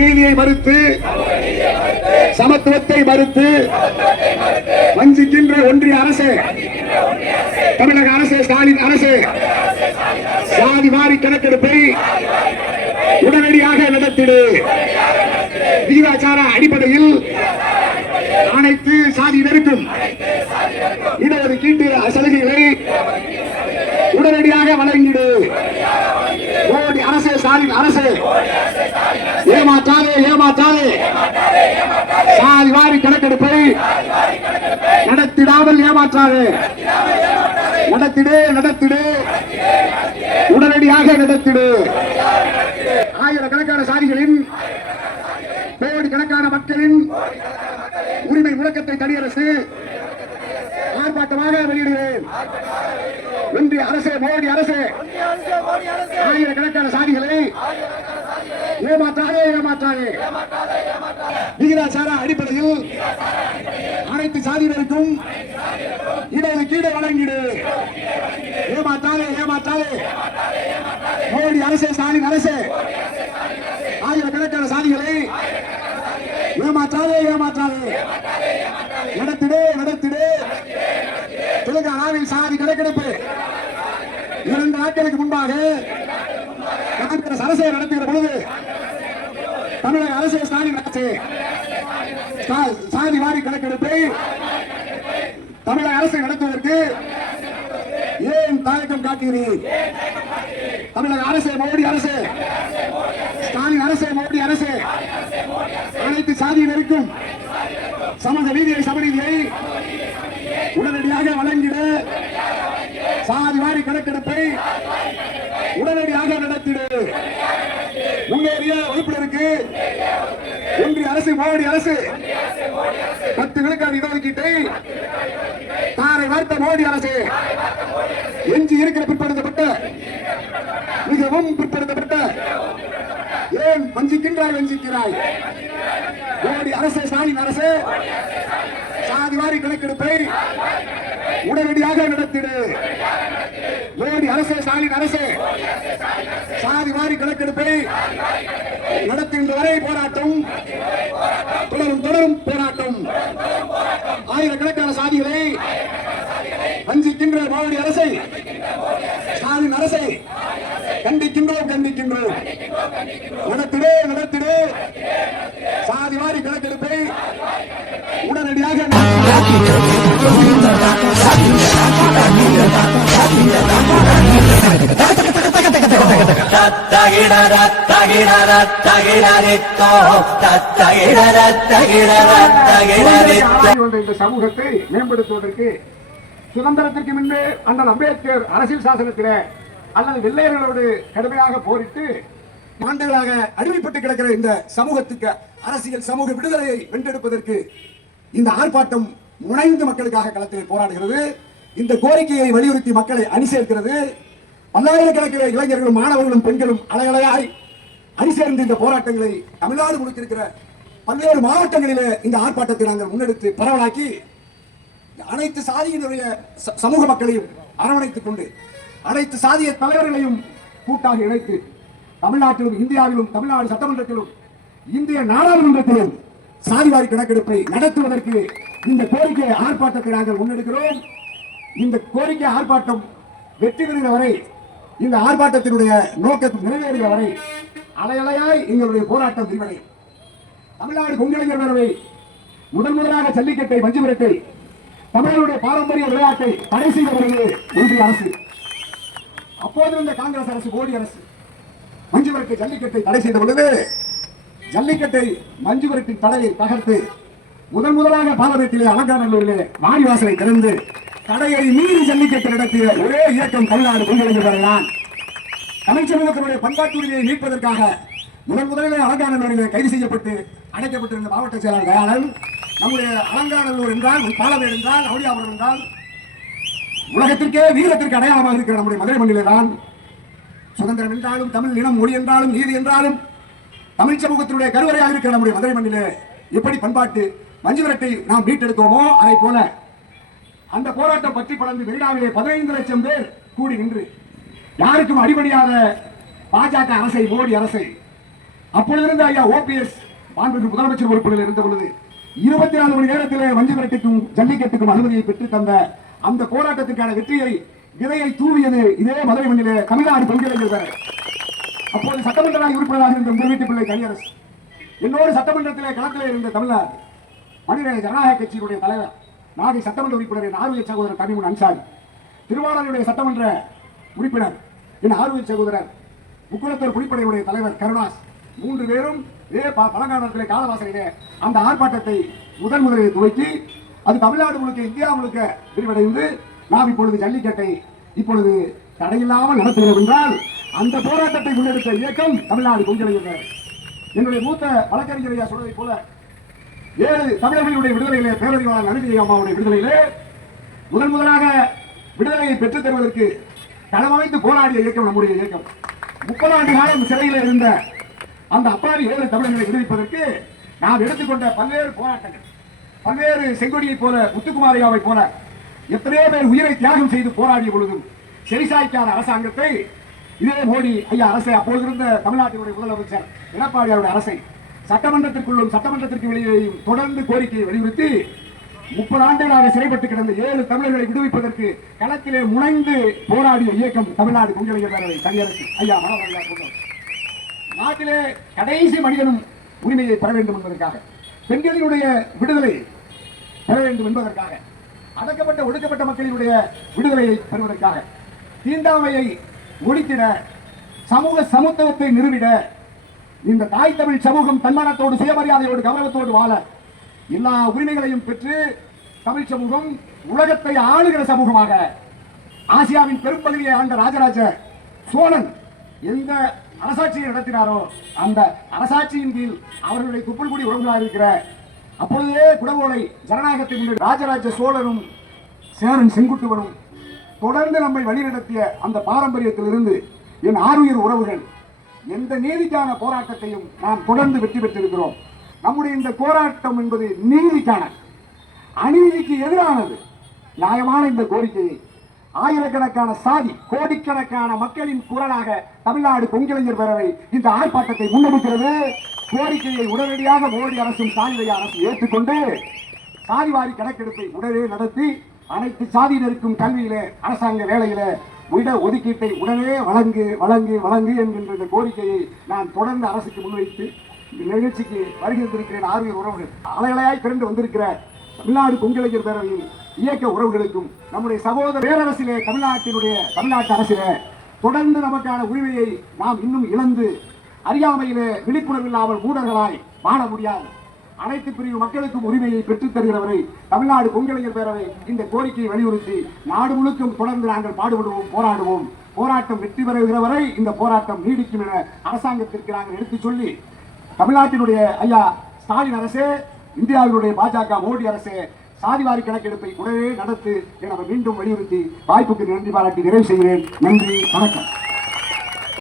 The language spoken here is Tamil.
நீதியை மறுத்து சமத்துவத்தை மறுத்து வஞ்சிக்கின்ற ஒன்றிய அரசு, தமிழக அரசு, ஸ்டாலின் அரசு சாதி வாரி கணக்கெடுப்பை உடனடியாக நடத்திடு. விகிதாச்சார அடிப்படையில் அனைத்து சாதியினருக்கும் இடஒதுக்கீட்டு சலுகைகளை உடனடியாக வழங்கிடு. மோடி அரசு, ஸ்டாலின் அரசு ஏமாற்றாதே ஏமாற்றாதே. சாதி வாரி கணக்கெடுப்பை நடத்திடாமல் ஏமாற்றாதே. நடத்திடு நடத்திடு, உடனடியாக நடத்திடு. ஆயிரக்கணக்கான சாதிகளின், கோடிக்கணக்கான மக்களின் உரிமை முழக்கத்தை தனியரசு ஆர்ப்பாட்டமாக வெளியிடுகிறேன். ஒன்றிய அரசு, மோடி அரசு ஆயிரக்கணக்கான சாதிகளை ஏமாற்றாதே ஏமாற்றாதே. விகிதாச்சார அடிப்படையில் அனைத்து சாதியினருக்கும் இடஒதுக்கீடு வழங்கிடு. ஏமாற்றாதே ஏமாற்றாதே. மோடி அரசு, ஸ்டாலின் அரசு ஆயிரக்கணக்கான சாதிகளை ஏமாற்றாதே ஏமாற்றாதே. நடத்திடு நடத்திடு. தெலுங்கானாவில் சாதி கணக்கெடுப்பு 2 நாட்களுக்கு முன்பாக காங்கிரஸ் அரசை நடத்துகிற பொழுது தமிழக அரசு, ஸ்டாலின் அரசு சாதி வாரி கணக்கெடுப்பை தமிழக அரசு நடத்துவதற்கு ஏன் தயக்கம் காட்டுகிறீர்? தமிழக அரசு, மோடி அரசு, ஸ்டாலின் அரசு, மோடி அரசு அனைத்து சாதியினருக்கும் சமூக நீதியை, சமநீதியை உடனடியாக வழங்கிட. சாதி வாரி கணக்கெடுப்பை உடனடியாக நடத்திடு. முன்னேறிய வகுப்பினருக்கு ஒன்றிய அரசு, மோடி அரசு 10 விழுக்காடு இடஒதுக்கீட்டை தாரை வார்த்த மோடி அரசு எஞ்சி இருக்கிற பிற்படுத்தப்பட்ட, மிகவும் பிற்படுத்தப்பட்ட ஏன் வஞ்சிக்கின்றாய் வஞ்சிக்கிறாய்? மோடி அரசு, ஸ்டாலின் அரசு சாதி வாரி கணக்கெடுப்பை உடனடியாக நடத்திடு. மோடி அரசு, ஸ்டாலின் அரசு சாதி வாரி கணக்கெடுப்பை நடத்துகின்ற வரை போராட்டம் தொடரும் தொடரும் போராட்டம். ஆயிரக்கணக்கான சாதிகளை வஞ்சிக்கின்ற மோடி அரசை, ஸ்டாலின் அரசை கண்டிக்கின்றோம் கண்டிக்கின்றோம். நடத்திடு நடத்திடு. சாதி வாரி கணக்கெடுப்பை உடனடியாக இந்த சமூகத்தை மேம்படுத்துவதற்கு சுதந்திரத்திற்கு முன்பே அண்ணல் அம்பேத்கர் அரசியல் சாசனத்தில் அல்லது வெள்ளையர்களோடு கடுமையாக போரிட்டு ஆண்டுகளாக அடிமைப்பட்டு கிடக்கிற இந்த சமூகத்துக்கு அரசியல் சமூக விடுதலையை வென்றெடுப்பதற்கு இந்த ஆர்ப்பாட்டம் முனைந்து மக்களுக்காக களத்தில் போராடுகிறது. இந்த கோரிக்கையை வலியுறுத்தி மக்களை அணி சேர்க்கிறது. பல்லாயிரக்கணக்கில் இளைஞர்களும், மாணவர்களும், பெண்களும் அலையலையாய் அணி சேர்ந்து இந்த போராட்டங்களை தமிழ்நாடு முழுக்க இருக்கிற பல்வேறு மாவட்டங்களிலே இந்த ஆர்ப்பாட்டத்தை நாங்கள் முன்னெடுத்து பரவலாக்கி அனைத்து சாதியினுடைய சமூக மக்களையும் அரவணைத்துக் கொண்டு அனைத்து சாதிய தலைவர்களையும் கூட்டாக இணைத்து தமிழ்நாட்டிலும், இந்தியாவிலும், தமிழ்நாடு சட்டமன்றத்திலும், இந்திய நாடாளுமன்றத்திலும் சாதிவாரி கணக்கெடுப்பை நடத்துவதற்கு இந்த கோரிக்கை ஆர்ப்பாட்டத்தை நாங்கள் முன்னெடுக்கிறோம். இந்த கோரிக்கை ஆர்ப்பாட்டம் வெற்றி பெறுகிற வரை, இந்த ஆர்ப்பாட்டத்தினுடைய நோக்கத்தை நிறைவேறுகிற வரை அலையலையாய் எங்களுடைய போராட்டம் விரிவடையும். தமிழ்நாடு கொங்கலைஞர் பேரவை முதலாக ஜல்லிக்கட்டை, மஞ்சு விரட்டை, தமிழருடைய பாரம்பரிய விளையாட்டை தடை செய்த பிறகு ஒன்றிய அரசு, அப்போது இருந்த காங்கிரஸ் அரசு, மோடி அரசு மஞ்சு விரட்டை, ஜல்லிக்கட்டை தடை செய்த பொழுது ஜல்லிக்கட்டை, மஞ்சு விரட்டின் தடையை தகர்த்து முதலாக பாலமேட்டிலே, அலங்காநல்லூரிலே வாடிவாசலை திறந்து தடையை மீறி ஜல்லிக்கட்டு நடத்திய ஒரே இயக்கம் தமிழ்நாடு கொங்கலைஞர் பேரவை தான். தமிழ் சமூகத்தினுடைய பண்பாட்டு உரிமையை மீட்பதற்காக முதலிலே அலங்காநல்லூரிலே கைது செய்யப்பட்டு அடைக்கப்பட்டிருந்த மாவட்ட செயலாளர் தயாளன், நம்முடைய அலங்காநல்லூர் என்றால், பாலமேடு என்றால், அவடியாபுரம் என்றால் உலகத்திற்கே வீரத்திற்கு அடையாளமாக இருக்கிற நம்முடைய மதுரை மண்ணிலே தான் சுதந்திரம் என்றாலும், தமிழ் இனம், மொழி என்றாலும், நீதி என்றாலும், தமிழ் சமூகத்தினுடைய கருவறையாக இருக்கிற நம்முடைய மதுரை மண்ணிலே எப்படி பண்பாட்டு மஞ்சு விரட்டை நாம் மீட்டெடுத்தோமோ அதை போல அந்த போராட்டம் பற்றி படர்ந்து மெரினாவிலே 15 லட்சம் பேர் கூடி நின்று யாருக்கும் அடிபடியாத பாஜக அரசை, மோடி அரசை அப்பொழுது இருந்த ஐயா ஓபிஎஸ் மாண்புமிகு முதலமைச்சர் பொறுப்பில் இருந்த பொழுது 24 மணி நேரத்தில் வஞ்சி விரட்டுக்கும் ஜல்லிக்கட்டுக்கும் அனுமதியை பெற்று தந்த அந்த போராட்டத்திற்கான வெற்றியை விதையை தூவியது இதே மதுரை மண்ணிலே தமிழ்நாடு கொள்கைகள் வேற. அப்போது சட்டமன்ற உறுப்பினராக இருந்த உங்கள் வீட்டு பிள்ளை கனியரசு, என்னோடு சட்டமன்றத்திலே களத்திலே இருந்த தமிழ்நாடு மனித ஜனநாயக கட்சியினுடைய தலைவர் நாகை சட்டமன்ற உறுப்பினர் ஆர்வ சகோதரர் தமிழ் அன்சாரி, திருவாரூருடைய சட்டமன்ற உறுப்பினர் என் ஆர்வ சகோதரர் முக்குளத்தூர் குடிப்படையுடைய தலைவர் கருணாஸ், 3 பேரும் இதே பழங்காலத்திலே காலவாசலிலே அந்த ஆர்ப்பாட்டத்தை முதலில் துவக்கி அது தமிழ்நாடு முழுக்க இந்தியா முழுக்க விரிவடைந்து நாம் இப்பொழுது ஜல்லிக்கட்டை இப்பொழுது தடையில்லாமல் நடத்துகிறோம் என்றால் அந்த போராட்டத்தை முன்னெடுத்த இயக்கம் தமிழ்நாடு கொள்கைகள். என்னுடைய மூத்த வழக்கறிஞரையா சொல்வதை போல 7 தமிழர்களுடைய விடுதலையிலே பேரறிவாளர் அனுமதி அம்மாவுடைய விடுதலையிலே முதலாக விடுதலையை பெற்றுத் தருவதற்கு களமமைத்து போராடிய இயக்கம் நம்முடைய இயக்கம். 30 ஆண்டு காலம் சிறையில் இருந்த அந்த அப்பாவி 7 தமிழர்களை விடுவிப்பதற்கு நாம் எடுத்துக்கொண்ட பல்வேறு போராட்டங்கள், பல்வேறு செங்கொடியை போல முத்துக்குமாரியாவை போல எத்தனையோ பேர் உயிரை தியாகம் செய்து போராடிய பொழுதும் செரிசாய்க்காத அரசாங்கத்தை இதே மோடி ஐயா அரசை, அப்பொழுது இருந்த தமிழ்நாட்டினுடைய முதலமைச்சர் எடப்பாடியாருடைய அரசை சட்டமன்றத்திற்குள்ளும் சட்டமன்றத்திற்கு வெளியேயும் தொடர்ந்து கோரிக்கையை வலியுறுத்தி 30 ஆண்டுகளாக சிறைப்பட்டு கிடந்த 7 தமிழர்களை விடுவிப்பதற்கு களத்திலே முனைந்து போராடிய இயக்கம் தமிழ்நாடு கொள்கைகள் பேரவை கனியரசு ஐயா மனோகர். நாட்டிலே கடைசி மனிதனும் உரிமையை பெற வேண்டும் என்பதற்காக, பெண்களினுடைய விடுதலை பெற வேண்டும் என்பதற்காக, அடக்கப்பட்ட ஒடுக்கப்பட்ட மக்களினுடைய விடுதலையை பெறுவதற்காக, தீண்டாமையை ஒழித்திட, சமூக சமத்துவத்தை நிறுவிட, இந்த தாய் தமிழ் சமூகம் தன்மானத்தோடு சுயமரியாதையோடு கௌரவத்தோடு வாழ எல்லா உரிமைகளையும் பெற்று தமிழ் சமூகம் உலகத்தை ஆளுகிற சமூகமாக, ஆசியாவின் பெரும்பகுதியை ஆண்ட ராஜராஜ சோழன் எந்த அரசாட்சியை நடத்தினாரோ அந்த அரசாட்சியின் கீழ் அவர்களுடைய குப்பல்குடி உறவுகளாக இருக்கிற அப்பொழுதே குடவோலை ஜனநாயகத்தை முன்னே ராஜராஜ சோழனும் சேரன் செங்குட்டுவனும் தொடர்ந்து நம்மை வழிநடத்திய அந்த பாரம்பரியத்திலிருந்து என் ஆருயிர் உறவுகள் எந்த நீதிக்கான போராட்டத்தையும் நாம் தொடர்ந்து வெற்றி பெற்றிருக்கிறோம். நம்முடைய இந்த போராட்டம் என்பது நீதிக்கான, அநீதிக்கு எதிரானது. நியாயமான இந்த கோரிக்கையை ஆயிரக்கணக்கான சாதி கோடிக்கணக்கான மக்களின் குரலாக தமிழ்நாடு கொங்கிளைஞர் பேரவை இந்த ஆர்ப்பாட்டத்தை முன்னெடுக்கிறது. கோரிக்கையை உடனடியாக மோடி அரசும் ஸ்டாலின் அரசு ஏற்றுக்கொண்டு சாதிவாரி கணக்கெடுப்பை உடனே நடத்தி அனைத்து சாதியினருக்கும் கல்வியிலே அரசாங்க வேலையிலே இட ஒதுக்கீட்டை உடனே வழங்கு என்கின்ற இந்த கோரிக்கையை நான் தொடர்ந்து அரசுக்கு முன்வைத்து இந்த நிகழ்ச்சிக்கு வருகிறேன். ஆர்வலர் உறவுகள் அலையலையாய் திரண்டு வந்திருக்கிற தமிழ்நாடு கொங்கிளைஞர் பேரவையின் இயக்க உறவுகளுக்கும் நம்முடைய சகோதர பேரரசிலே தமிழ்நாட்டு அரசிலே தொடர்ந்து நமக்கான உரிமையை நாம் இன்னும் இழந்து அறியாமையிலே விழிப்புணர்வு இல்லாமல் மூடர்களாய் வாழ முடியாது. அனைத்து பிரிவு மக்களுக்கும் உரிமையை பெற்றுத் தருகிறவரை தமிழ்நாடு கொங்கிளைஞர் பேரவை இந்த கோரிக்கையை வலியுறுத்தி நாடு முழுக்கும் தொடர்ந்து நாங்கள் பாடுபடுவோம், போராடுவோம். போராட்டம் வெற்றி பெறுகிற வரை இந்த போராட்டம் நீடிக்கும் என அரசாங்கத்திற்கு நாங்கள் எடுத்துச் சொல்லி, தமிழ்நாட்டினுடைய ஐயா ஸ்டாலின் அரசே, இந்தியாவினுடைய பாஜக மோடி அரசே சாதிவாரி கணக்கெடுப்பை உடனே நடத்து என மீண்டும் வலியுறுத்தி வாய்ப்புக்கு நன்றி பாராட்டி நிறைவு செய்கிறேன். நன்றி, வணக்கம்.